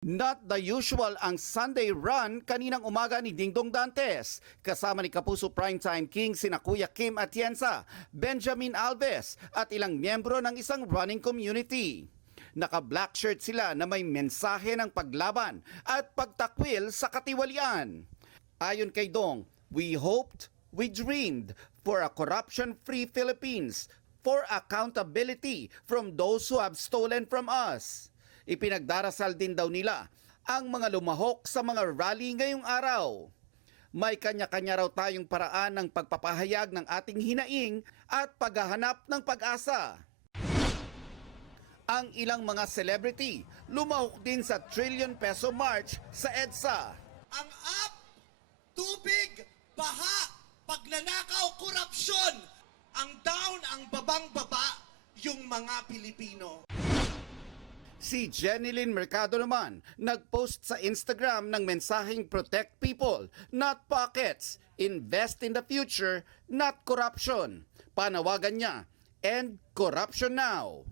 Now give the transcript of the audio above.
Not the usual ang Sunday run kaninang umaga ni Dingdong Dantes. Kasama ni Kapuso Primetime King sina Kuya Kim Atienza, Benjamin Alves at ilang miyembro ng isang running community. Naka-black shirt sila na may mensahe ng paglaban at pagtakwil sa katiwalian. Ayon kay Dong, we hoped, we dreamed for a corruption-free Philippines, for accountability from those who have stolen from us. Ipinagdarasal din daw nila ang mga lumahok sa mga rally ngayong araw. May kanya-kanya raw tayong paraan ng pagpapahayag ng ating hinaing at paghahanap ng pag-asa. Ang ilang mga celebrity lumahok din sa trillion peso march sa EDSA. Ang up, tubig, baha, pagnanakaw, korupsyon. Ang down, ang babang-baba, yung mga Pilipino. Si Jenilyn Mercado naman nagpost sa Instagram ng mensaheng protect people, not pockets. Invest in the future, not corruption. Panawagan niya, end corruption now.